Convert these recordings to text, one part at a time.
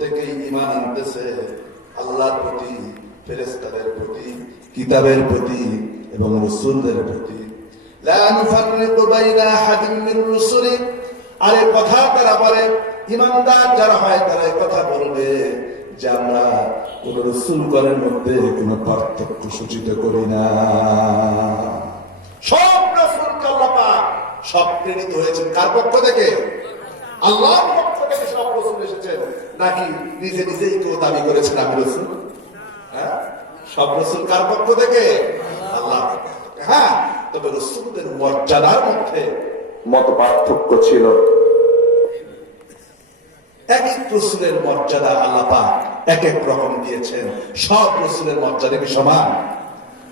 প্রত্যেকেই ঈমান আনতেছে আল্লাহর প্রতি, ফেরেশতাদের প্রতি, কিতাবের প্রতি এবং রাসূলদের প্রতি। লা নুফাররিকু বাইনা আহাদিন মির রুসুলি, আরে কথা তারা বলে, ঈমানদার যারা হয় তারা এই কথা বলবে যে আমরা কোন রাসূলগণের মধ্যে কোনো পার্থক্য সূচিত করি না। সব রাসূলকে আল্লাহ পাক সব প্রেরিত হয়েছেন কার পক্ষ থেকে? আল্লাহর পক্ষ থেকে সব রাসূল এসেছেন, নাকি নিজে নিজেই কেউ দাবি করেছেন আমি রাসূল? হ্যাঁ, সব রাসূল কার পক্ষ থেকে? আল্লাহ। হ্যাঁ, তবে রাসূলদের মর্যাদার মধ্যে মত পার্থক্য ছিল। এক এক রাসূলের মর্যাদা আল্লাহ পাক এক এক রকম দিয়েছেন। সব রাসূলের মর্যাদা কি সমান?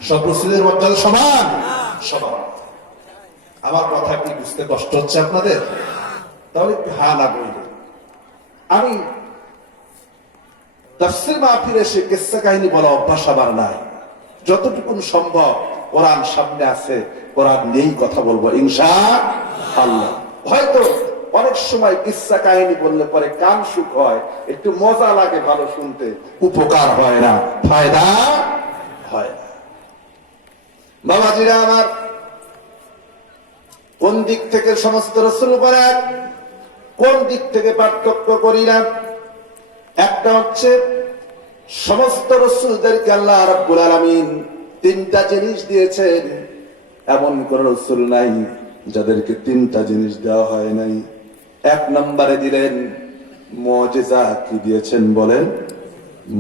সব রাসূলের মর্যাদা সমান? সমান। আমার কথা কি বুঝতে কষ্ট হচ্ছে আপনাদের? তাহলে একটু হা না বলবে। আমি তাফসীর মাহফিলে এসে কিসসা কাহিনী বলা অভ্যাস আমার নাই। যতটুকু সম্ভব কোরআন সামনে আছে, কোরআন নিয়েই কথা বলবো ইনশাআল্লাহ। হয়তো অনেক সময় কিসসা কাহিনী বললে পরে কান সুখ হয়, একটু মজা লাগে, ভালো শুনতে, উপকার হয় না, ফায়দা হয় না। বাবাজিরা আমার, কোন দিক থেকে সমস্ত রাসূল উপরে এক, কোন দিক থেকে পার্থক্য করি না? একটা হচ্ছে সমস্ত রাসূলদেরকে আল্লাহ রাব্বুল আলামিন তিনটা জিনিস দিয়েছেন। এমন কোন রাসূল নাই যাদেরকে তিনটা জিনিস দেওয়া হয় নাই। এক নম্বরে দিলেন মুজিজা। কি দিয়েছেন বলেন?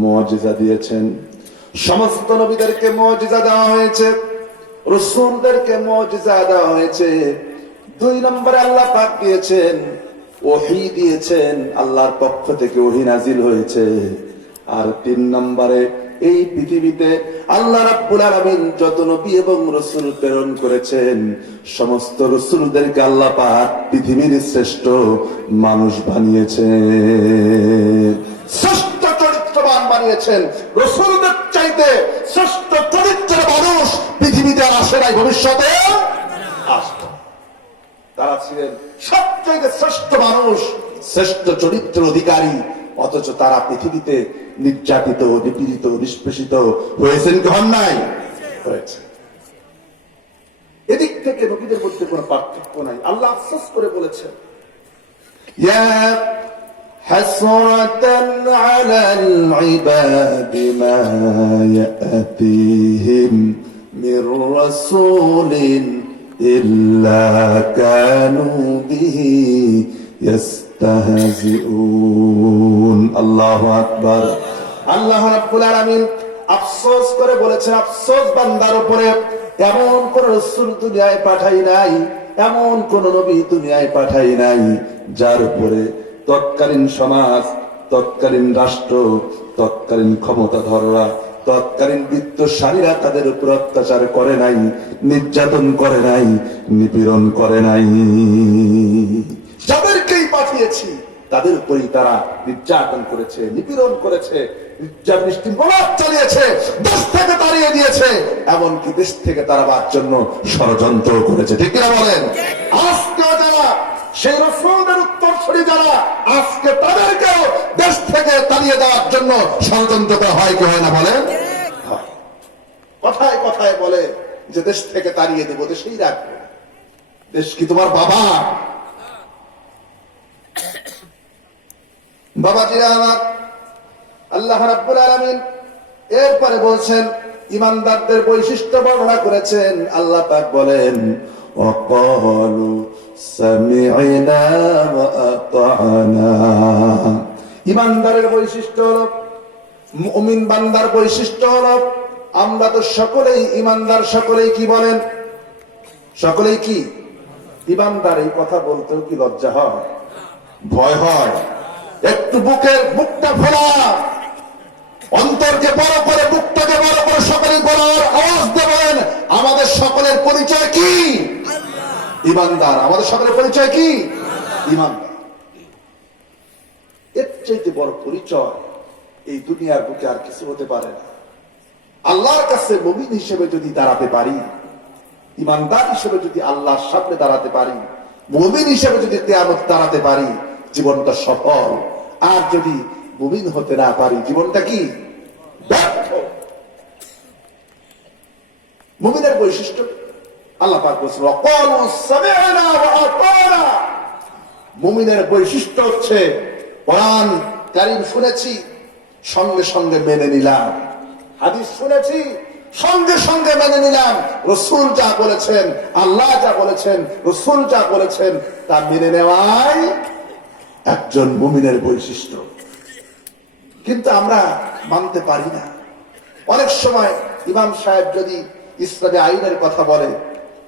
মুজিজা দিয়েছেন। সমস্ত নবীদেরকে মুজিজা দেওয়া হয়েছে, রাসূলদেরকে মুজিজা দেওয়া হয়েছে। দুই নম্বরে আল্লাহ পাক দিয়েছেন ওহী দিয়েছেন, আল্লাহর পক্ষ থেকে ওহী নাজিল হয়েছে। আর তিন নম্বরে এই পৃথিবীতে আল্লাহ রাব্বুল আলামিন যত নবী এবং রাসূল প্রেরণ করেছেন, সমস্ত রাসূলদেরকে আল্লাহ পাক পৃথিবীর শ্রেষ্ঠ মানুষ বানিয়েছেন, শ্রেষ্ঠ চরিত্রবান বানিয়েছেন। রাসূলদের চাইতে শ্রেষ্ঠ চরিত্রের মানুষ পৃথিবীতে আসে নাই, ভবিষ্যতে আসবে। তারা ছিলেন সবচেয়ে শ্রেষ্ঠ মানুষ, শ্রেষ্ঠ চরিত্রের অধিকারী, অথচ তারা পৃথিবীতে নির্যাতিত, নিপীড়িত, নিষ্পেষিত হয়েছেন কি হন নাই? হয়েছে। এদিক থেকে নবীদের মধ্যে কোনো পার্থক্য নাই। আল্লাহ আফসোস করে বলেছেন, ইয়া হাসরাতান আলাল ইবাদি মা ইয়াতিহিম মির রাসূলিন ইল্লা কানু বিহি ইস্তাহজিউন। আল্লাহু আকবার। আল্লাহ রাব্বুল আলামিন আফসোস করে বলেছেন, আফসোস বান্দার উপরে, এমন কোন রাসূল দুনিয়ায় পাঠাই নাই, এমন কোন নবী দুনিয়ায় পাঠাই নাই যার উপরে তৎকালীন সমাজ, তৎকালীন রাষ্ট্র, তৎকালীন ক্ষমতাধররা, তৎকালীন বিত্তশালীরা তাদের উপর অত্যাচার করে নাই, নির্যাতন করে নাই, নিপীড়ন করে নাই। যাদেরকেই পাঠিয়েছি তাদের উপরেই তারা নির্যাতন করেছে, নিপীড়ন করেছে, চালিয়েছে, দেশ থেকে তাড়িয়ে দিয়েছে, এমনকি দেশ থেকে তাড়াবার জন্য ষড়যন্ত্র করেছে। ঠিক কিনা বলেন? আজকে যারা সেই রাসূলদের উত্তরসূরি, যারা আজকে তাদেরকেও দেশ থেকে তাড়িয়ে দেওয়ার জন্য ষড়যন্ত্র হয় কি হয় না বলেন? কথায় কথায় বলে যে দেশ থেকে তাড়িয়ে দেবো, দেশেই রাখবো। দেশ কি তোমার বাবা? বাবাজিরা আমার, আল্লাহ রাব্বুল আলামিন এরপরে বলছেন, ঈমানদারদের বৈশিষ্ট্য বর্ণনা করেছেন। আল্লাহ পাক বলেন, ওয়াকালু সামি'না ওয়া আতা'না। ঈমানদারের বৈশিষ্ট্য হলো, মুমিন বান্দার বৈশিষ্ট্য হলো, আমরা তো সকলেই ঈমানদার। সকলেই কি বলেন? সকলেই কি ঈমানদার? এই কথা বলতেও কি লজ্জা হয়, ভয় হয়? একটু বুকটা খোলা, অন্তরকে বড় করে, বুকটাকে বড় করে সকলেই বলার আওয়াজ দেবেন, আমাদের সকলের পরিচয় কি? ঈমানদার। আমাদের সকলের পরিচয় কি? ঈমানদার। এর চাইতে বড় পরিচয় এই দুনিয়ার বুকে আর কিছু হতে পারে না। আল্লাহর কাছে মুমিন হিসেবে যদি দাঁড়াতে পারি, ঈমানদার হিসেবে যদি আল্লাহর সামনে দাঁড়াতে পারি, মুমিন হিসেবে যদি কিয়ামত দাঁড়াতে পারি, জীবনটা সফল। আর যদি মুমিন হতে না পারি, জীবনটা কি ব্যর্থ। মুমিনের বৈশিষ্ট্য আল্লাহ পাক বলেছেন ওয়াকালু সামি'না ওয়া আতা'না। মুমিনের বৈশিষ্ট্য হচ্ছে কোরআন কারীম শুনেছি, সঙ্গে সঙ্গে মেনে নিলাম, হাদিস শুনেছি, সঙ্গে সঙ্গে মেনে নিলাম, রাসূল যা বলেছেন, আল্লাহ যা বলেছেন, রাসূল যা বলেছেন তা মেনে নেওয়াই একজন মুমিনের বৈশিষ্ট্য। কিন্তু আমরা মানতে পারি না। অনেক সময় ইমাম সাহেব যদি ইসলামী আইনের কথা বলে,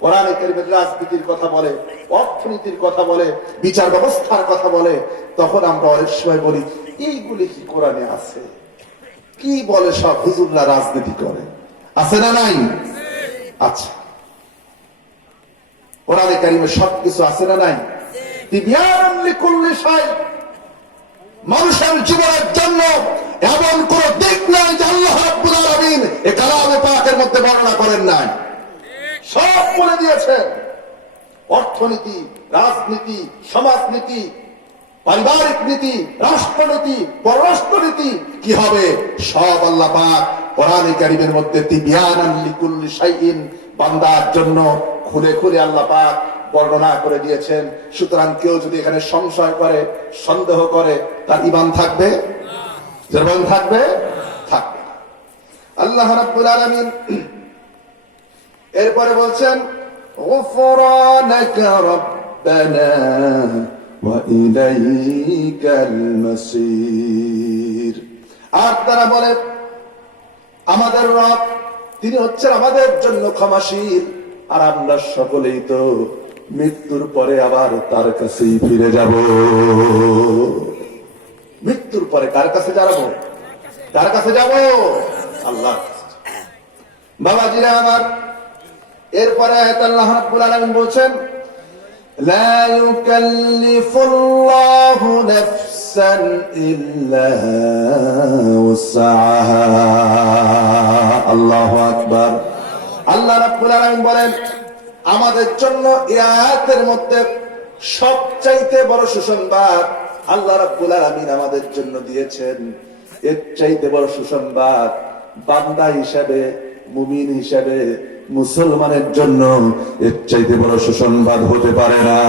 কোরআনে কারীমের রাজনীতির কথা বলে, অর্থনীতির কথা বলে, বিচার ব্যবস্থার কথা বলে, তখন আমরা অনেক সময় বলি এইগুলি কি কোরআনে আছে? কি বলে সব হুজুররা রাজনীতি করে, আছে না নাই? আচ্ছা, কোরআনে কারীমে সবকিছু আছে না নাই? তিবিয়ানান লিকুল্লি শাই। মানুষের জীবনের জন্য এমন কোন দিক নাই যে আল্লাহ রাব্বুল আলামিন এই কালামে পাকের মধ্যে বর্ণনা করেন নাই। সব বলে দিয়েছেন। অর্থনীতি, রাজনীতি, সমাজনীতি, পারিবারিক নীতি, রাষ্ট্রনীতি, পররাষ্ট্রনীতি কি হবে, সব আল্লাহ পাক কোরআনে কারীমের মধ্যে তিবিয়ানান লিকুল্লি শাইইন বান্দার জন্য খুলে খুলে আল্লাহ পাক বর্ণনা করে দিয়েছেন। সুতরাং কেউ যদি এখানে সংশয় করে, সন্দেহ করে, তার ঈমান থাকবে? জীবন থাকবে? থাকবে না। আল্লাহ রাব্বুল আলামিন এরপরে বলছেন গুফরানাকা রাব্বানা ওয়া ইলাইকাল মাসির। আর তারা বলে আমাদের রব তিনি হচ্ছেন আমাদের জন্য ক্ষমাশীল, আর আমরা সকলেই তো মৃত্যুর পরে আবার তার কাছেই ফিরে যাব। মৃত্যুর পরে কার কাছে যাব? কার কাছে যাব? আল্লাহ। বাবাজিরা আমার, এরপরে আল্লাহ রাব্বুল আলামিন বলছেন লা ইউকাল্লিফুল্লাহু নাফসান ইল্লা উসআহা। আল্লাহু আকবার। আল্লাহ রাব্বুল আলামিন বলেন আমাদের জন্য এই আয়াতের মধ্যে সবচাইতে বড় সুসংবাদ আল্লাহ রাব্বুল আলামিন আমাদের জন্য দিয়েছেন। এর চাইতে বড় সুসংবাদ বান্দা হিসাবে, মুমিন হিসাবে, মুসলমানের জন্য এর চাইতে বড় সুসংবাদ হতে পারে না।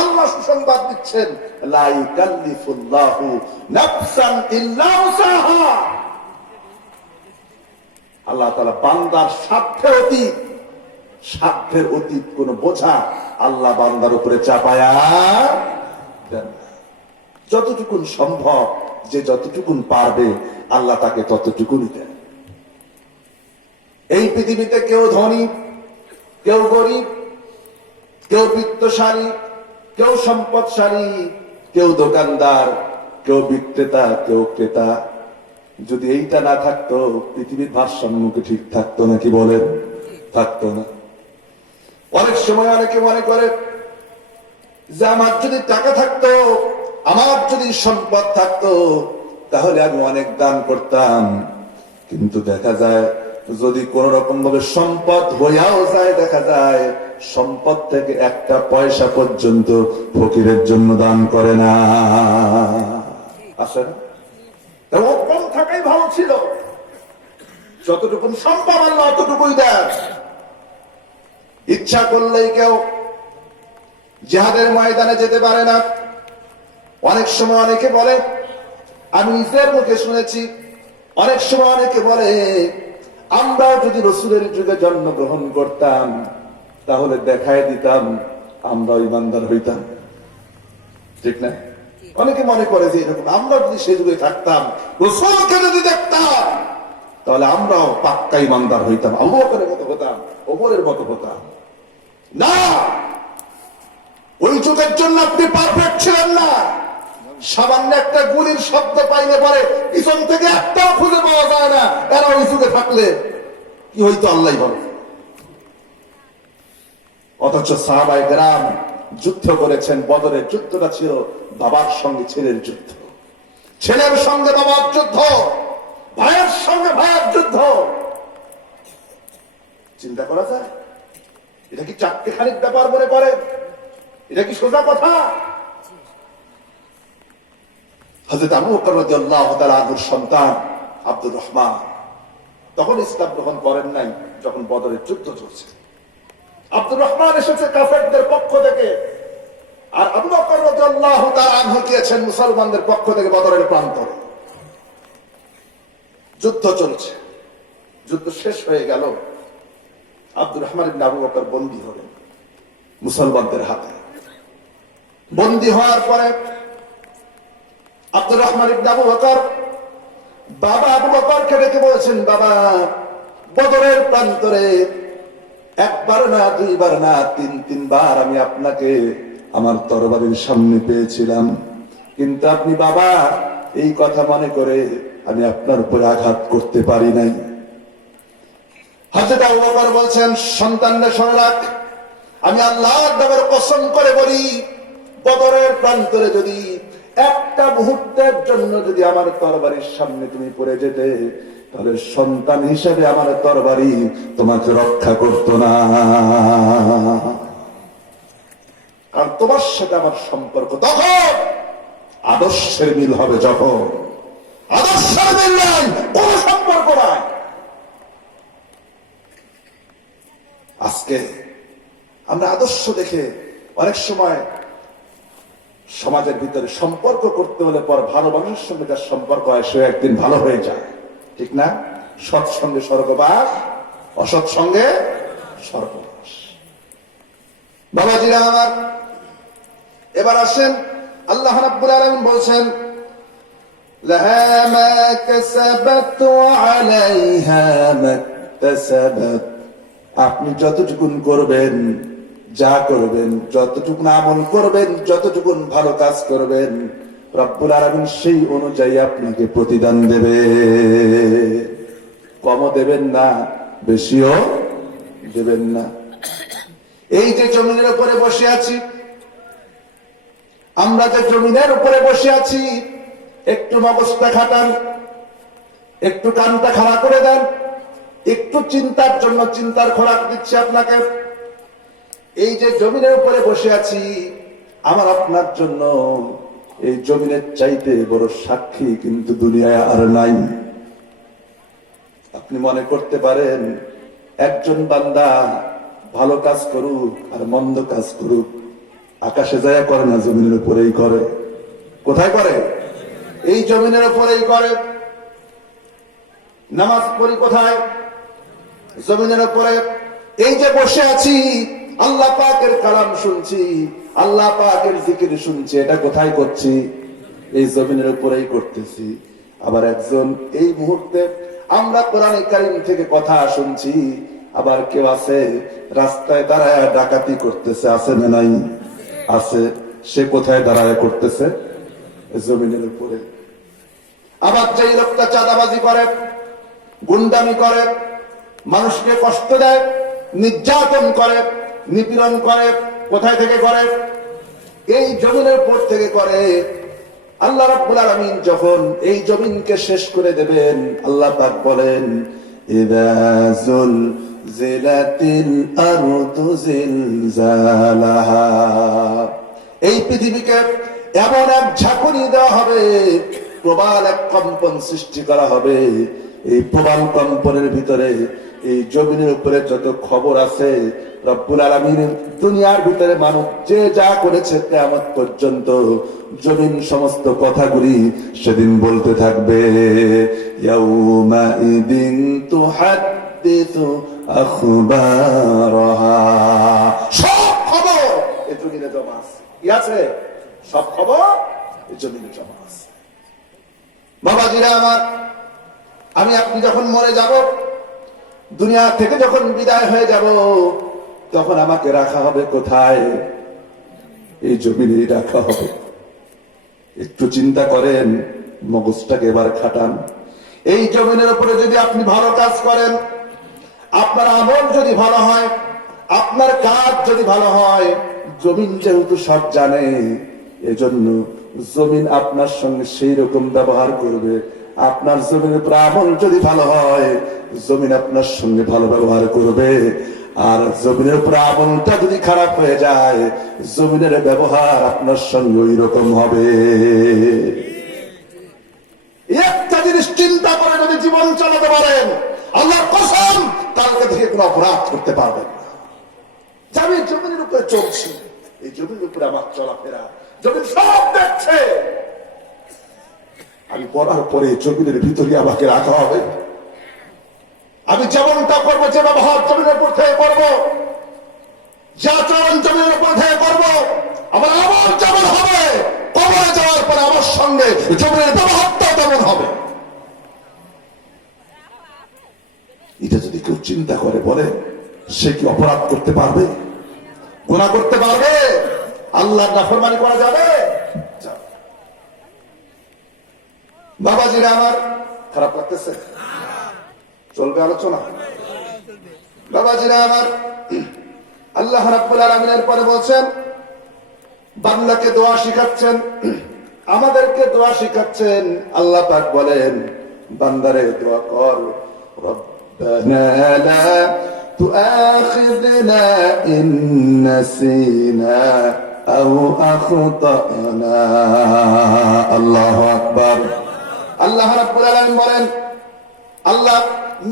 আল্লাহ সুসংবাদ দিচ্ছেন লা ইউকাল্লিফুল্লাহু নাফসান ইল্লা উসাহা। আল্লাহ তাআলা বান্দার সাধ্যের অতীত কোন বোঝা আল্লাহ বান্দার উপরে চাপায়া দেন না। যতটুকুন সম্ভব, যে যতটুকুন পারবে আল্লাহ তাকে ততটুকুনই দেন। এই পৃথিবীতে কেউ ধনী, কেউ গরিব, কেউ বিত্তশালী, কেউ সম্পদশালী, কেউ দোকানদার, কেউ বিক্রেতা, কেউ ক্রেতা। যদি এইটা না থাকতো পৃথিবীর ভারসাম্য কি ঠিক থাকতো নাকি বলেন? থাকতো না। অনেক সময় অনেকে মনে করে যে আমার যদি টাকা থাকতো, আমার যদি সম্পদ থাকতো, তাহলে আমি অনেক দান করতাম। কিন্তু দেখা যায় যদি কোন রকম ভাবে সম্পদ হইয়াও যায়, দেখা যায় সম্পদ থেকে একটা পয়সা পর্যন্ত ফকিরের জন্য দান করে না। আসে না? কম থাকাই ভালো ছিল। যতটুকু সম্ভব আল্লাহ অতটুকুই দেন। ইচ্ছা করলেই কেউ জিহাদের ময়দানে যেতে পারে না। অনেক সময় অনেকে বলে, আমি নিজের মুখে শুনেছি, অনেক সময় অনেকে বলে আমরা যদি রাসূলের যুগে জন্মগ্রহণ করতাম তাহলে দেখায় দিতাম আমরা ঈমানদার হইতাম। ঠিক না? অনেকে মনে করে যে এরকম আমরা যদি সেই যুগে থাকতাম, রাসূলকে যদি দেখতাম, তাহলে আমরাও পাক্কা ঈমানদার হইতাম, আবু বকরের মতো হতাম, ওমরের মতো হতাম। না, ওই যুগের জন্য আপনি পারফেক্ট ছিলেন না। সামান্য একটা গুলির শব্দ পাইলে পরে পিছন থেকে একটাও খুঁজে পাওয়া যায় না। এরা ওই যুগে থাকলে কি হইতো আল্লাহ বলে। অথচ সাহাবায়ে কেরাম যুদ্ধ করেছেন। বদরের যুদ্ধটা ছিল বাবার সঙ্গে ছেলের যুদ্ধ, ছেলের সঙ্গে বাবার যুদ্ধ, ভাইয়ের সঙ্গে ভাইয়ের যুদ্ধ। চিন্তা করা যায়? এটা কি চারটেখানিক ব্যাপার মনে করে? এটা কি সোজা কথা? হযরত আবু বকর রাদিয়াল্লাহু তাআলা আনহুর সন্তান আব্দুর রহমান তখন ইসলাম গ্রহণ করেন নাই, যখন বদরের যুদ্ধ চলছে। আব্দুর রহমান এসেছে কাফেরদের পক্ষ থেকে, আর আবু বকর রাদিয়াল্লাহু তাআলা আনহু গিয়েছেন মুসলমানদের পক্ষ থেকে বদরের প্রান্তরে। যুদ্ধ চলছে, যুদ্ধ শেষ হয়ে গেল। আব্দুর রহমান ইবনে আবু বকর বন্দী হলেন মুসলমানদের হাতে। বন্দী হওয়ার পরে আব্দুর রহমান ইবনে আবু বকর বাবা আবু বকরকে ডেকে বলছেন, বাবা, বদরের প্রান্তরে একবার না, দুইবার না, তিনবার আমি আপনাকে আমার তরবারির সামনে পেয়েছিলাম, কিন্তু আপনি বাবা এই কথা মনে করে আমি আপনার উপরে আঘাত করতে পারি নাই। হযরত আবু বকর বলছেন, সন্তানরা শুনে রাখ, আমি আল্লাহর নামের কসম করে বলি, বদরের প্রান্তরে যদি একটা মুহূর্তের জন্য যদি আমার তরবারির সামনে তুমি পড়ে যেতে, তাহলে সন্তান হিসেবে আমার তরবারি তোমাকে রক্ষা করতো না, কারণ তোমার সাথে আমার সম্পর্ক তখন আদর্শের মিল হবে। যখন আদর্শের মিল নাই, কোন সম্পর্ক নাই। আজকে আমরা আদর্শ দেখে অনেক সময় সমাজের ভিতরে সম্পর্ক করতে হলে পর ভালো মানুষের সঙ্গে যার সম্পর্ক হয় সে একদিন ভালো হয়ে যায়, ঠিক না? সৎসঙ্গে স্বর্গবাস, অসৎ সঙ্গে স্বর্গবাস। বাবাজিরা আমার, এবার আসেন, আল্লাহ রাব্বুল আলামিন বলছেন, লাহা মা কাসাবাত ওয়া আলাইহা মাকতাসাবাত। আপনি যতটুকুন করবেন, যা করবেন, যতটুকুন আমল করবেন, যতটুকুন ভালো কাজ করবেন, রব্বুল আলামিন সেই অনুযায়ী আপনাকে প্রতিদান দেবে। কমও দেবেন না, বেশিও দেবেন না। এই যে জমিনের উপরে বসে আছি, আমরা যে জমিনের উপরে বসে আছি, একটু মগজটা খাটান, একটু কানটা খাড়া করে দেন, একটু চিন্তার জন্য চিন্তার খোরাক দিচ্ছে আপনাকে। এই যে জমিনের উপরে বসে আছি, আমার আপনার জন্য এই জমিনের চাইতে বড় সাক্ষী কিন্তু দুনিয়ায় আর নাই। আপনি মনে করতে পারেন একজন বান্দা ভালো কাজ করুক আর মন্দ কাজ করুক, আকাশে যায় করে না, জমিনের উপরেই করে। কোথায় করে? এই জমিনের উপরেই করে। নামাজ পড়ি কোথায়? জমিনের উপরে। এই যে বসে আছি, আল্লাহ পাকের কালাম শুনছি, আল্লাহ পাকের জিকির শুনছি, এটা কোথায় করছি? এই জমিনের উপরেই করতেছি। আবার একজন এই মুহূর্তে আমরা কোরআনে কারীম থেকে কথা শুনছি, আবার কেউ আছে রাস্তায় দাঁড়ায় ডাকাতি করতেছে, আছে না নাই? আছে। সে কোথায় দাঁড়ায় করতেছে? জমিনের উপরে। আবার যেই লোকটা চাঁদাবাজি করে, গুন্ডামি করে, মানুষকে কষ্ট দেয়, নির্যাতন করে, নিপীড়ন করে, কোথায় থেকে করে? এই জমিনের উপর থেকে করে। আল্লাহ রাব্বুল আলামিন যখন এই জমিনকে শেষ করে দেবেন, আল্লাহ পাক বলেন, ইযা যুলজিলাতিল আরদু জিলজালাহা। এই পৃথিবীকে এমন এক ঝাঁকুনি দেওয়া হবে, প্রবল এক কম্পন সৃষ্টি করা হবে। এই প্রবল কম্পনের ভিতরে এই জমিনের উপরে যত খবর আছে, রব্বুল আলামিন দুনিয়ার ভিতরে মানুষ যে যা করেছে কিয়ামত পর্যন্ত জমিন সমস্ত কথাগুলি সেদিন বলতে থাকবে। ইয়াউমা ইদিন তুহাদ্দিসু আখবারাহা। সব খবর এই জমিনে জমা আছে। কি আছে? সব খবর এই জমিনে জমা আছে। বাবাজিরা আমার, আমি আপনি যখন মরে যাব, দুনিয়া থেকে যখন বিদায় হয়ে যাব, তখন আমাকে রাখা হবে কোথায়? এই জমিনেই রাখা হবে। একটু চিন্তা করেন, মগজটাকে এবার খাটান। এই জমিনের উপরে যদি আপনি ভালো কাজ করেন, আপনার আমল যদি ভালো হয়, আপনার কাজ যদি ভালো হয়, জমিন যেহেতু সব জানে, এজন্য জমিন আপনার সঙ্গে সেই রকম ব্যবহার করবে। আপনার জমিনের উপর আমল যদি ভালো হয়, জমিন আপনার সঙ্গে ভালো ব্যবহার করবে। আর জমিনের উপর আমলটা যদি খারাপ হয়ে যায়, জমিনের ব্যবহার আপনার সঙ্গে ওই রকম হবে। চিন্তা করে যদি জীবন চালাতে পারেন, আল্লাহর কসম কালকে থেকে কোনো অপরাধ করতে পারবেন না। যে আমি জমিনের উপরে চলছি, এই জমির উপরে আমার চলাফেরা, জমিন সব দেখছে, আমি পড়ার পরে জমিনের ভিতরে আমাকে রাখা হবে। আমি যেমনটা করবো, যে ব্যবহার জমিনের উপর থেকে করবো, যা চরণ জমিনের উপর থেকে করবো, আমার আমল যেমন হবে, কবরে যাওয়ার পরে আমার সঙ্গে জমিনের ব্যবহারটাও তেমন হবে। এটা যদি কেউ চিন্তা করে বলে, সে কি অপরাধ করতে পারবে? গুনাহ করতে পারবে? আল্লাহর নাফরমানি করা যাবে? বাবাজিরা আমার, খারাপ লাগতেছে? চলবে আলোচনা? বাবাজিরা আমার, আল্লাহ রাব্বুল আলামিনের পরে বলছেন, বান্দাকে দোয়া শিখাচ্ছেন, আমাদেরকে দোয়া শিখাচ্ছেন। আল্লাহ পাক বলেন, বান্দারে দোয়া কর, রব্বানা লা তুআখিযনা ইন নাসিনা আও আখতানা। আল্লাহু আকবার। আল্লাহ রাব্বুল আলামিন বলেন, আল্লাহ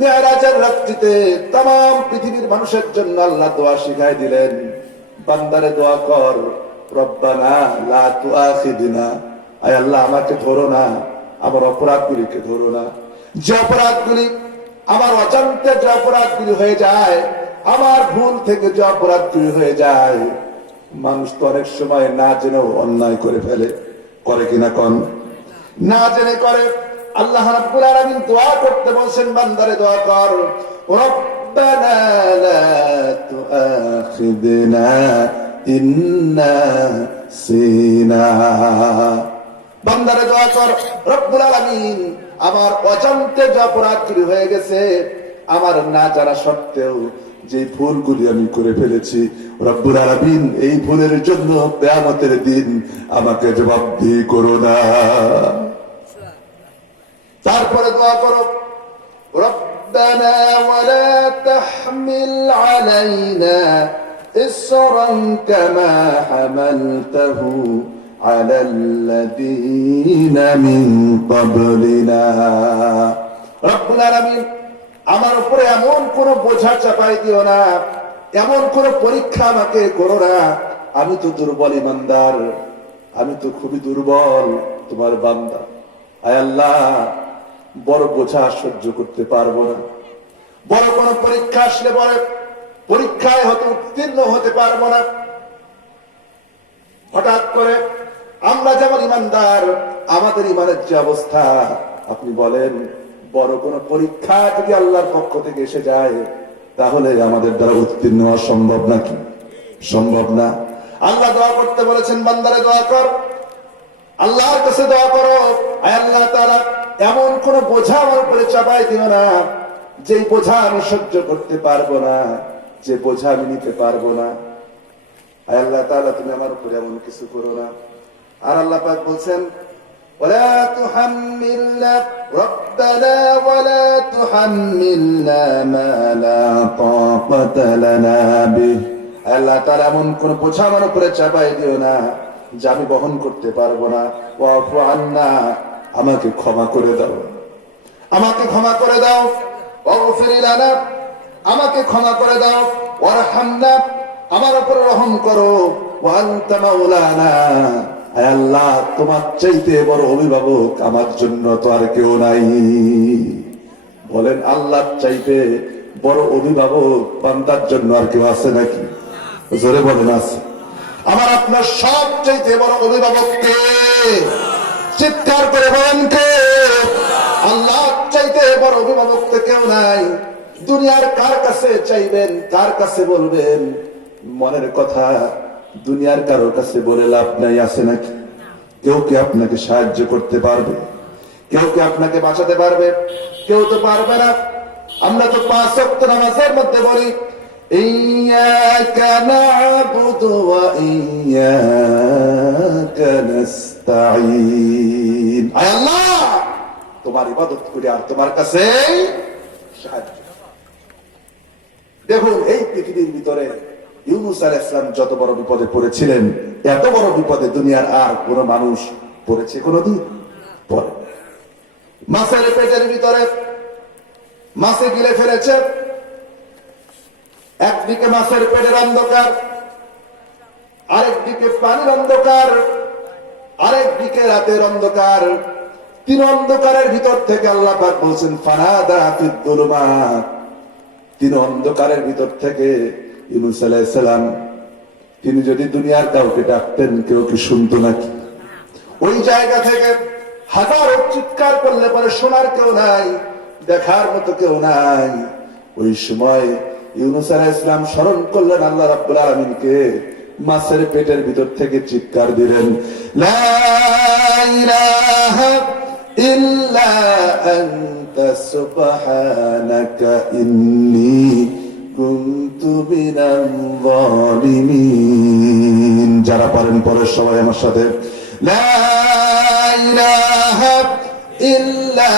মেরাজের রাত্রিতে तमाम পৃথিবীর মানুষের জন্য আল্লাহ দোয়া শিখাই দিলেন, বান্দারে দোয়া কর, রব্বানা লা তুআখিযনা, আয় আল্লাহ আমাকে ধরো না, আমার অপরাধগুলিকে ধরো না। যে অপরাধগুলি আমার অজান্তে, যে অপরাধগুলি হয়ে যায়, আমার ভুল থেকে যে অপরাধগুলি হয়ে যায়, মানুষ তো অনেক সময় না জেনেও অন্যায় করে ফেলে, করে কিনা কোন? না জেনে করে। আল্লাহ রাব্বুল আলামিন দোয়া করতে বলছেন, বান্দারে দোয়া কর, রব্বানা লা তুআখিযনা ইন নাসিনা। বান্দারে দোয়া কর, রব্বুল আলামিন আমার অজান্তে যে অপরাধগুলি হয়ে গেছে, আমার না জানা সত্ত্বেও যে ভুলগুলি আমি করে ফেলেছি, রব্বুল আলামিন এই ভুলের জন্য কিয়ামতের দিন আমাকে জবাবদিহি করো না। তারপরে দোয়া করো, রব্বানা ওয়ালা তাহমিল আলাইনা ইসরান কামা হামালতাহু আলাল্লাযীনা মিন ক্বাবলিনা। রব্বুল আলামিন আমার উপরে এমন কোন বোঝা চাপাই দিও না, এমন কোন পরীক্ষা আমাকে করো না। আমি তো দুর্বল ইমানদার, আমি তো খুবই দুর্বল তোমার বান্দা। আয় আল্লাহ, বড় বোঝা সহ্য করতে পারবো না, বড় কোন পরীক্ষা আসলে বড় পরীক্ষায় হয়তো উত্তীর্ণ হতে পারবো না। হঠাৎ করে আমরা যেমন ইমানদার, আমাদের ইমানের যে অবস্থা, আপনি বলেন বড় কোন পরীক্ষা যদি আল্লাহর পক্ষ থেকে এসে যায়, তাহলে আমাদের দ্বারা উত্তীর্ণ হওয়া সম্ভব নাকি? সম্ভব না। আল্লাহ দোয়া করতে বলেছেন, বান্দারে দোয়া কর, আল্লাহর কাছে দোয়া করো, আয় আল্লাহ তাআলা এমন কোন বোঝা আমার উপরে চাপাই দিও না, যে বোঝা আমি সহ্য করতে পারবো না, যে বোঝা আমি নিতে পারবো না। আয় আল্লাহ তাআলা তুমি আমার উপরে এমন কিছু করো না। আর আল্লাহ পাক বলছেন, ওয়ালা তুহাম্মিলনা রব্বানা ওয়ালা তুহাম্মিলনা মা লা তাকাতা লানা বিহি। আল্লাহ তাআলা এমন কোন বোঝা আমার উপরে চাপাই দিও না যা আমি বহন করতে পারবো না। ওয়াফু আন্না, আমাকে ক্ষমা করে দাও, আমাকে ক্ষমা করে দাও। ওয়াগফির লানা, আমাকে ক্ষমা করে দাও। ওয়ারহামনা, আমার উপর রহম করো। ওয়া আনতা মাওলানা, আয় আল্লাহ তোমার চাইতে বড় অভিভাবক আমার জন্য তো আর কেউ নাই। বলেন, আল্লাহর চাইতে বড় অভিভাবক বান্দার জন্য আর কেউ আছে নাকি? জোরে বলেন, আছে। আমার আপনার সব চাইতে বড় অভিভাবক কে? চিৎকার করে বলেন কে? আল্লাহ চাইতে বড় অভিভাবক তো কেউ নাই। দুনিয়ার কার কাছে চাইবেন, কার কাছে বলবেন মনের কথা? দুনিয়ার কারোর কাছে বলে লাভ নাই, আছে নাকি? কেউ কি আপনাকে সাহায্য করতে পারবে? কেউ কি আপনাকে বাঁচাতে পারবে? কেউ তো পারবে না। আমরা তো 5 ওয়াক্ত নামাজের মধ্যে বলি, ইয়্যাকা না'বুদু ওয়া ইয়্যাকা নাস্তাঈন। আয় আল্লাহ, তোমার ইবাদত করি আর তোমার কাছে সাহায্য। দেখুন, এই পৃথিবীর ভিতরে ইউনূস আলাইহিস সালাম যত বড় বিপদে পড়েছিলেন, এত বড় বিপদে দুনিয়ার আর কোন মানুষ পড়েছে কোনদিন? পড়ে। মাছের পেটের ভিতরে ভিতরে মাছে গিলে ফেলেছে। একদিকে মাছের পেটের অন্ধকার, আরেকদিকে পানির অন্ধকার, আরেকদিকে রাতের অন্ধকার। তিন অন্ধকারের ভিতর থেকে আল্লাহ পাক বলছেন ফানাদা ফিদ যুলুমাত। তিন অন্ধকারের ভিতর থেকে ইউনূস আলাইহিস সালাম তিনি যদি দুনিয়ার কাউকে ডাকতেন, কেউ কি শুনতো নাকি? ওই জায়গা থেকে হাজারো চিৎকার করলে পরে শোনার কেউ নাই, দেখার মতো কেউ নাই। ওই সময় ইউনূস আলাইহিস সালাম স্মরণ করলেন আল্লাহ রাব্বুল আলামিনকে। মাছের পেটের ভিতর থেকে চিৎকার দিলেন, লা ইলাহা ইল্লা আনতা সুবহানাকা ইন্নী কুনতু মিনাল যালিমিন। যারা পারেন পরে সবাই আমার সাথে, লা ইলাহা ইল্লা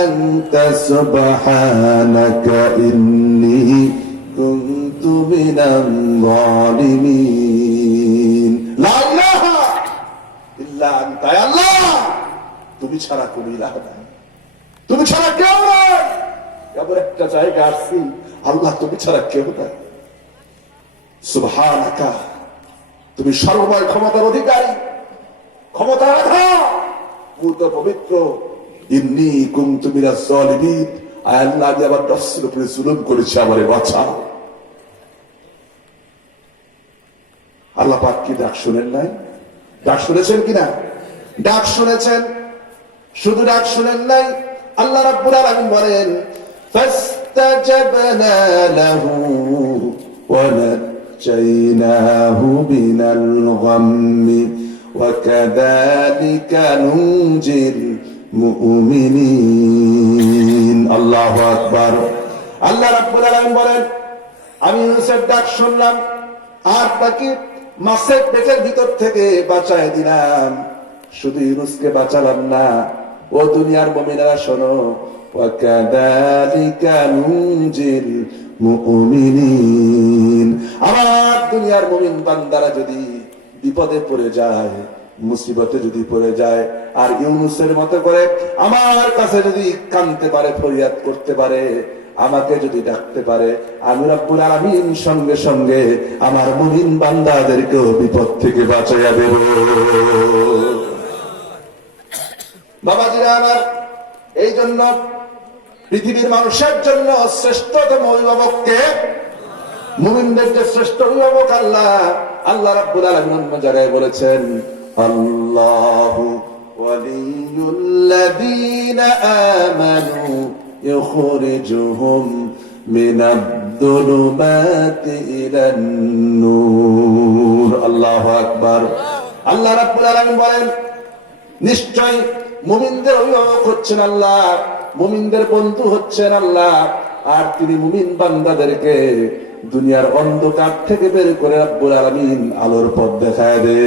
আনতা সুবহানাকা ইন্নী কুনতু মিনাল যালিমিন। লা ইলাহা ইল্লা আনতা, আল্লাহ তুমি ছাড়া কোনো ইলাহ নাই, তুমি ছাড়া কেউ নাই। এমন একটা জায়গা আসছি, আল্লাহ তুমি ছাড়া কেউ নাই। সুবহানাকা, তুমি সর্বময় ক্ষমতার অধিকারী, ক্ষমতার আধার, পূর্ণ পবিত্র। ইন্নী কুনতু মিনাজ যালিমিন, আয় আল্লাহ আমি আমার নফসের উপরে জুলুম করেছি, আমারে বাঁচাও। আল্লাহ পাক কি ডাক শুনেন নাই? ডাক শুনেছেন কিনা? ডাক শুনেছেন। শুধু ডাক শুনেন নাই, আল্লাহ রাব্বুল আলামিন বলেন ফাস্তাজাবনা লাহু ওয়া নাজাইনাহু মিনাল গাম্মি ওয়া কাযালিকা নুনজিল মুমিনিন। আল্লাহু আকবার। আল্লাহ রাব্বুল আলামিন বলেন আমি ইউনূসের ডাক শুনলাম আর তাকে মাছের পেটের ভিতর থেকে বাঁচায় দিলাম। শুধু ইউনূসকে বাঁচালাম না, ও দুনিয়ার মুমিনেরা শোনো, ওয়া কাযালিকা নুনজিল মুমিনিন। আমার দুনিয়ার মুমিন বান্দারা যদি বিপদে পড়ে যায়, মুসিবতে যদি পড়ে যায়, আর ইউনূসের মতো করে আমার কাছে যদি কাঁদতে পারে, ফরিয়াদ করতে পারে, আমাকে যদি ডাকতে পারে, আমি রব্বুল আলামিন সঙ্গে সঙ্গে আমার মুমিন বান্দাদেরকেও বিপদ থেকে বাঁচাইয়া দেব। বাবাজিরা আমার, এই জন্য পৃথিবীর মানুষের জন্য শ্রেষ্ঠতম অভিভাবককে, মুমিনদের যে শ্রেষ্ঠ অভিভাবক আল্লাহ, আল্লাহ রাব্বুল আলামিন অন্য জায়গায় বলেছেন আল্লাহু ওয়ালিয়ুল্লাযীনা আমানু ইখরিজুহুম মিনাদ-দুলুমাতি ইলান-নূর। আল্লাহু আকবার। আল্লাহ রাব্বুল আলামিন বলেন নিশ্চয় মুমিনদের অভিভাবক হচ্ছেন আল্লাহ, মুমিনদের বন্ধু হচ্ছেন আল্লাহ, আর তিনি মুমিন বান্দাদেরকে দুনিয়ার অন্ধকার থেকে বের করে রব্বুল আলামিন আলোর পথ দেখায় দেয়।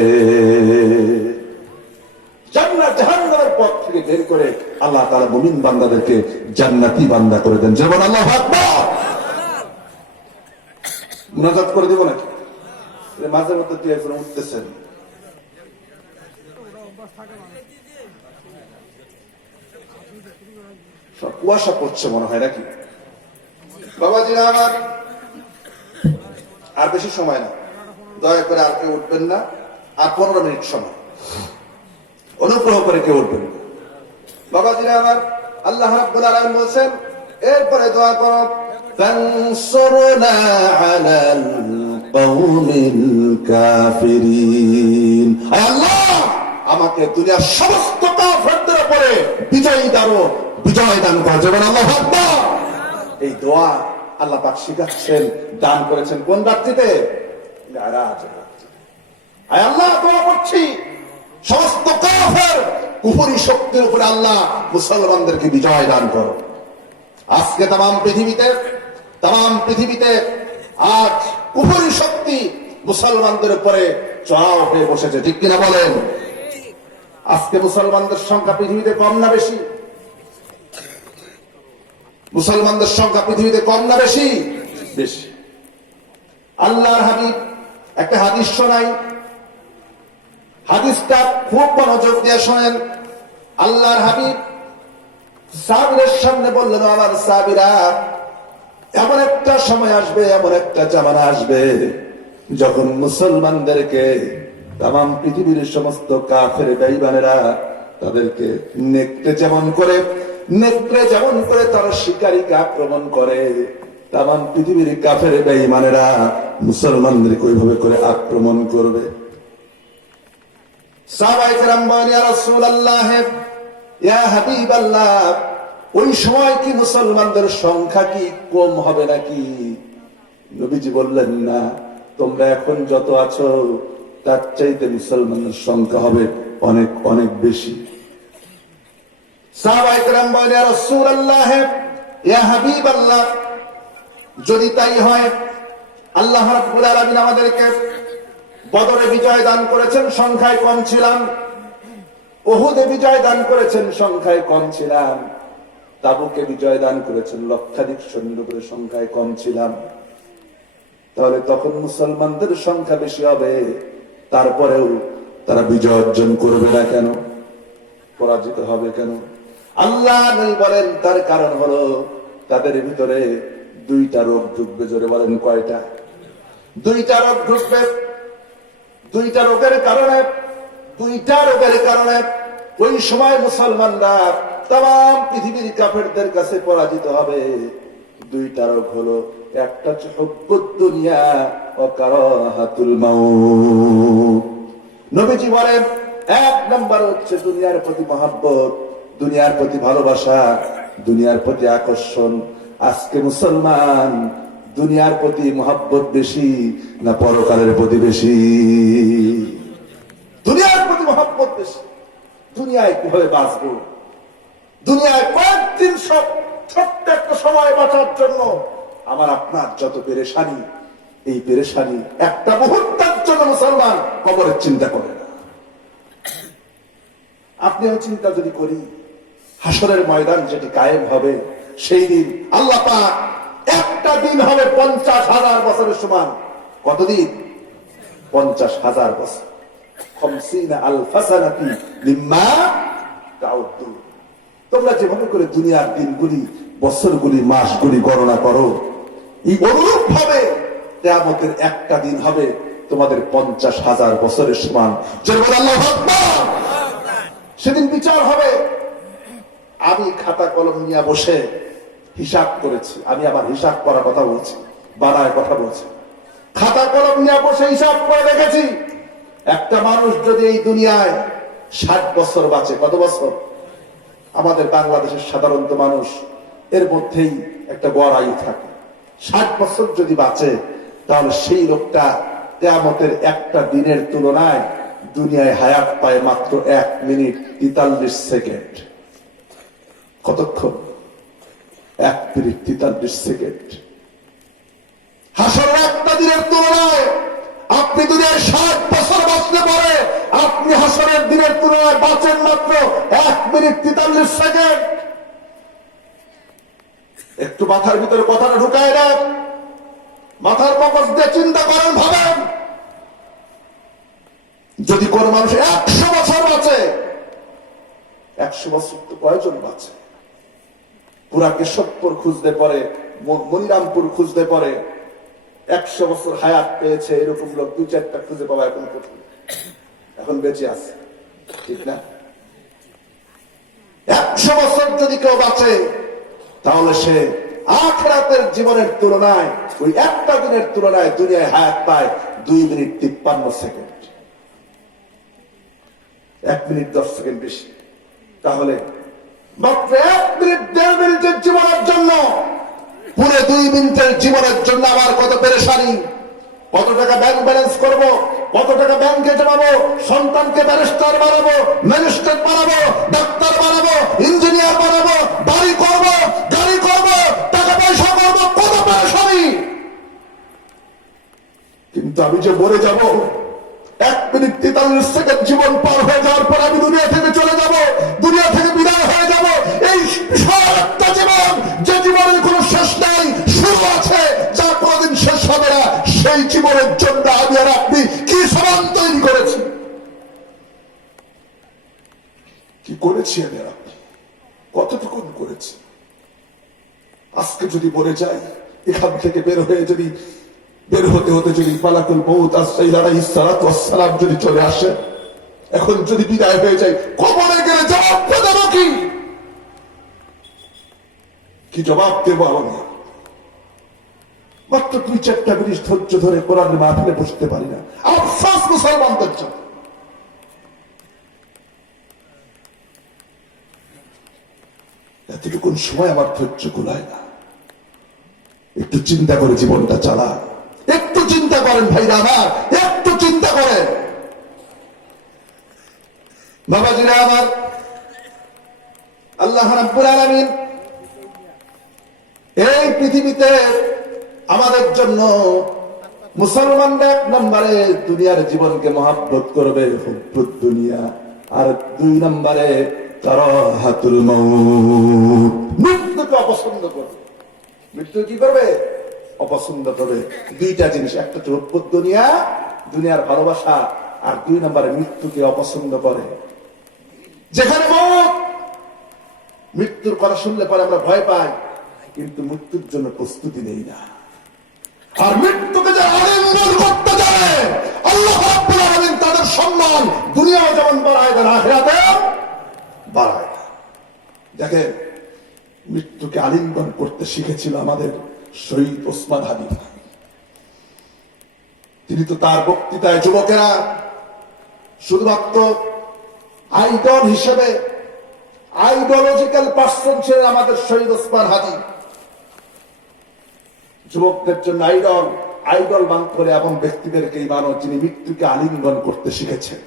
জান্নাত জাহান্নামের পথ থেকে বের করে আল্লাহ তাআলা মুমিন বান্দাদেরকে জান্নাতি বান্দা করে দেন। যেমন আল্লাহু আকবার। মুনাজাত করে দেব নাকি? মাঝে মধ্যে তুই একজন উঠতেছেন, সব কুয়াশা পড়ছে মনে হয় নাকি? বাবাজিরা আমার, আর বেশি সময় না, দয়া করে আর কেউ উঠবেন না। আর 15 মিনিট সময়, অনুগ্রহ করে কেউ উঠবেন না। বাবাজিরা আমার, আল্লাহ রাব্বুল আলামিন বলেন এরপরে দোয়া করো ফানসুরনা আলাল কওমিল কাফিরিন। আল্লাহ আমাকে দুনিয়ার সমস্ত কাফেরদের উপরে বিজয় দান করো। যেমন আল্লাহু আকবার। এই দোয়া আল্লাহ পাক শিখাচ্ছেন, দান করেছেন কোন রাত্রিতে? মেরাজ রাত্রিতে। আয় আল্লাহ দোয়া করছি সমস্ত কাফের কুফরি শক্তির উপরে আল্লাহ মুসলমানদেরকে বিজয় দান করো। আজকে তাম পৃথিবীতে আজ কুফরি শক্তি মুসলমানদের উপরে চড়াও হয়ে বসেছে, ঠিক কিনা বলেন? আজকে মুসলমানদের সংখ্যা পৃথিবীতে কম না বেশি? মুসলমানদের সংখ্যা পৃথিবীতে কম না বেশি? বেশি। আল্লাহর হাবিব একটা হাদিস শোনাই, হাদিসটা খুব মনোযোগ দিয়ে শোনেন। আল্লাহর হাবিব সাহাবীদের সামনে বললেন, আমার সাহাবীরা, এমন একটা সময় আসবে, এমন একটা জামানা আসবে, যখন মুসলমানদেরকে তাম পৃথিবীর সমস্ত কাফের বেঈমানেরা তাদেরকে নেকড়ে যেমন করে তারা শিকারীকে আক্রমণ করে, তাম পৃথিবীর কাফের বেঈমানেরা মুসলমানদেরকে ওইভাবে করে আক্রমণ করবে। সাহাবায়ে কেরাম বলেন, ইয়া রাসূলুল্লাহ, ইয়া হাবিবাল্লাহ, ওই সময় কি মুসলমানদের সংখ্যা কি কম হবে নাকি? নবীজি বললেন, না, তোমরা এখন যত আছো তার চাইতে মুসলমানের সংখ্যা হবে অনেক অনেক বেশি। সাহাবায়ে কেরাম বলেন, ইয়া রাসূলুল্লাহ, ইয়া হাবিবাল্লাহ, যদি তাই হয়, আল্লাহ রাব্বুল আলামিন আমাদেরকে বদরে বিজয় দান করেছেন, সংখ্যায় কম ছিলাম। উহুদে বিজয় দান করেছেন, সংখ্যায় কম ছিলাম। তাবুকে বিজয় দান করেছেন, লক্ষাধিক সৈন্য করে, সংখ্যায় কম ছিলাম। তাহলে তখন মুসলমানদের সংখ্যা বেশি হবে, তারপরেও তারা বিজয় অর্জন করবে না কেন? পরাজিত হবে কেন? আল্লাহ নবী বলেন, তার কারণ হলো তাদের ভিতরে দুইটা রোগ ঢুকবে। জোরে বলেন, কয়টা? দুইটা রোগ ঢুকবে। দুইটা রোগের কারণে ওই সময় মুসলমানরা তাম পৃথিবীর কাফেরদের কাছে পরাজিত হবে। দুইটা রোগ হলো, একটা হচ্ছে হুব্বুদ দুনিয়া ওয়া কারাহাতুল মাউত। নবীজি বলেন, এক নাম্বার হচ্ছে দুনিয়ার প্রতি মহব্বত, দুনিয়ার প্রতি ভালোবাসা, দুনিয়ার প্রতি আকর্ষণ। আজকে মুসলমান দুনিয়ার প্রতি মহব্বত বেশি না পরকালের প্রতি বেশি? দুনিয়ার প্রতি মহব্বত বেশি। দুনিয়ায় কিভাবে বাঁচবো, দুনিয়ায় কয়েকদিন সব ছোট্ট একটা সময় বাঁচার জন্য আমার আপনার যত পেরেশানি, এই পেরেশানি একটা মুহূর্তের জন্য মুসলমান কবরের চিন্তা করে না। আপনিও চিন্তা যদি করি, হাসরের ময়দান যেটি কায়েম হবে, সেই দিন আল্লাহ পাক একটা দিন হবে 50,000 বছরের সমান। কতদিন? 50,000 বছর। 50,000 সানাতি মিম্মা তাউদ্দুন। তোমরা যেভাবে করে দুনিয়ার দিনগুলি, বছরগুলি, মাসগুলি গণনা করো, এই অনুরূপ ভাবে কিয়ামতের একটা দিন হবে তোমাদের 50,000 বছরের সমান। আল্লাহু আকবার। সেদিন বিচার হবে। আমি খাতা কলম নিয়ে বসে হিসাব করেছি, আমি আবার হিসাব করার কথা বলছি, বানায় কথা বলছি। খাতা কলম নিয়ে বসে হিসাব করে দেখেছি, একটা মানুষ যদি এই দুনিয়ায় 60 বছর বাঁচে, কত বছর? আমাদের বাংলাদেশের সাধারণত মানুষ এর মধ্যেই একটা গড় আয়ু থাকে। 60 বছর যদি বাঁচে, তাহলে সেই লোকটা কিয়ামতের একটা দিনের তুলনায় দুনিয়ায় হায়াত পায় মাত্র 1 মিনিট 43 সেকেন্ড। কতক্ষণ? 1 মিনিট 43 সেকেন্ড। হাসরের একটা দিনের তুলনায় আপনি দুনিয়ায় 60 বছর বাঁচতে পারে, আপনি হাসরের দিনের তুলনায় বাঁচেন মাত্র 1 মিনিট 43 সেকেন্ড। একটু মাথার ভিতরে কথাটা ঢুকায় দেন, মাথার মগজ দিয়ে চিন্তা করেন, ভাবেন। যদি কোন মানুষ 100 বছর বাঁচে, 100 বছর তো কয়জন বাঁচে? পুরা কেশবপুর খুঁজতে পারে, মনিরামপুর খুঁজতে পারে, 100 বছর হায়াত পেয়েছে এরকম লোক 2-4টা খুঁজে পাওয়া এখন বেঁচে আছে, ঠিক না? 100 বছর যদি কেউ বাঁচে, তাহলে সে আখিরাতের জীবনের তুলনায়, ওই একটা দিনের তুলনায় দুনিয়ায় হায়াত পায় 2 মিনিট 53 সেকেন্ড। 1 মিনিট 10 সেকেন্ড বেশি। তাহলে মাত্র 1 মিনিট 1.5 মিনিটের জীবনের জন্য, পুরো 2 মিনিটের জীবনের জন্য আমার কত পেরেশানি। কত টাকা ব্যাংক ব্যালেন্স করব, কত টাকা ব্যাংকে জমাবো, সন্তানকে ব্যারিস্টার বানাবো, ম্যাজিস্ট্রেট বানাবো, ডাক্তার বানাবো, ইঞ্জিনিয়ার বানাবো, বাড়ি করব, গাড়ি করব, টাকা পয়সা করব, কত পেরেশানি। কিন্তু আমি যে মরে যাব, 1 মিনিট 43 সেকেন্ড জীবন পার হয়ে যাওয়ার পর আমি দুনিয়া থেকে চলে যাব, দুনিয়া থেকে বিদায় হয়ে যাব। এই বিশাল একটা জীবন, যে জীবনের কোনো শেষ নাই, শুরু আছে, যা কোনদিন শেষ হবে না, সেই জীবনের জন্য আমি আর আপনি কি সমান তৈরি করেছি, কি করেছি আমি আর আপনি? কতটুকুন করেছি। আজকে যদি মরে যাই, এখান থেকে বের হতে হতে যদি মালাকুল মউত আলাইহিস সালাতু ওয়াস সালাম যদি চলে আসে, এখন যদি বিদায় হয়ে যায়, কবরে গেলে জবাব দেবো কি জবাব দেবো? আমি মাত্র 2-4টা মিনিট ধৈর্য ধরে কোরআনের মাহফিলে বসতে পারি না। আফসোস মুসলমানদের জন্য। এতটুকুন সময় আমার ধৈর্য কুলায় না। একটু চিন্তা করে জীবনটা চালা, একটু চিন্তা করেন ভাইরা আমার, একটু চিন্তা করেন বাবাজিরা আমার। আল্লাহ রাব্বুল আলামিন এই পৃথিবীতে আমাদের জন্য মুসলমানরা 1 নম্বরে দুনিয়ার জীবনকে মহাব্বত করবে, হুব্বুদ দুনিয়া, আর 2 নম্বরে কারাহাতুল মাউত, মৃত্যুকে অপছন্দ করবে। মৃত্যু কি করবে? অপছন্দ করবে। 2টা জিনিস, একটা হচ্ছে হুব্বুদ দুনিয়া, দুনিয়ার ভালোবাসা, আর 2 নম্বরে মৃত্যুকে অপছন্দ করে। যেখানে মউত, মৃত্যুর কথা শুনলে পরে আমরা ভয় পাই, কিন্তু মৃত্যুর জন্য প্রস্তুতি নেই না। আর মৃত্যুকে যারা আলিঙ্গন করতে জানে, আল্লাহ রাব্বুল আলামিন তাদের সম্মান দুনিয়াও যেমন বাড়ায় দেন, আখিরাতেও বাড়ায়। দেখেন, মৃত্যুকে আলিঙ্গন করতে শিখেছিল আমাদের শহীদ ওসমান হাদি। তিনি তো তার বক্তৃতায় যুবকেরা শুধুমাত্র আইডল হিসেবে, আইডিওলজিক্যাল পার্সন ছিলেন আমাদের শহীদ ওসমান হাদি। যুবকদের জন্য আইডল মান করে এবং ব্যক্তিদেরকেই মানো যিনি মৃত্যুকে আলিঙ্গন করতে শিখেছেন।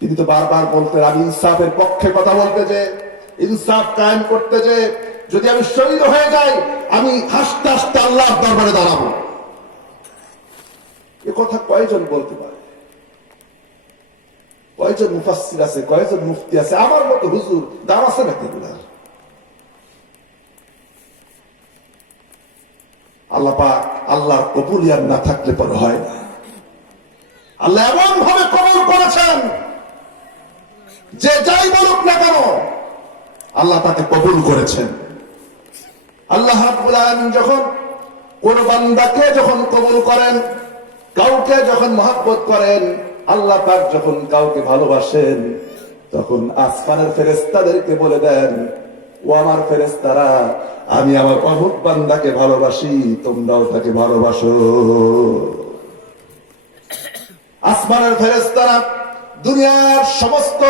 তিনি তো বারবার বলতেন, আমি ইনসাফের পক্ষে কথা বলতে, যে ইনসাফ কায়েম করতে, যে যদি আমি শহীদ হয়ে যাই, আমি হাসতে হাসতে আল্লাহর দরবারে দাঁড়াবো। এ কথা কয়জন বলতে পারে? কয়জন মুফাসসির আছে, কয়জন মুফতি আছে? আমার মতো হুজুর দাম আছে নাকি এগুলার? আল্লাহ পাক, আল্লাহর কবুলিয়াত না থাকলে পরে হয় না। আল্লাহ এমন ভাবে কবুল করেছেন যে যাই বলুক না কেন আল্লাহ তাকে কবুল করেছেন। আল্লাহ রাব্বুল আলামিন যখন কোন বান্দাকে যখন কবুল করেন, কাউকে যখন মহব্বত করেন, আল্লাহ পাক যখন কাউকে ভালোবাসেন, তখন আসমানের ফেরেশতাদেরকে বলে দেন, ও আমার ফেরেশতারা, আমি আমার অমুক বান্দাকে ভালোবাসি, তোমরাও তাকে ভালোবাসো। আসমানের ফেরেশতারা দুনিয়ার সমস্ত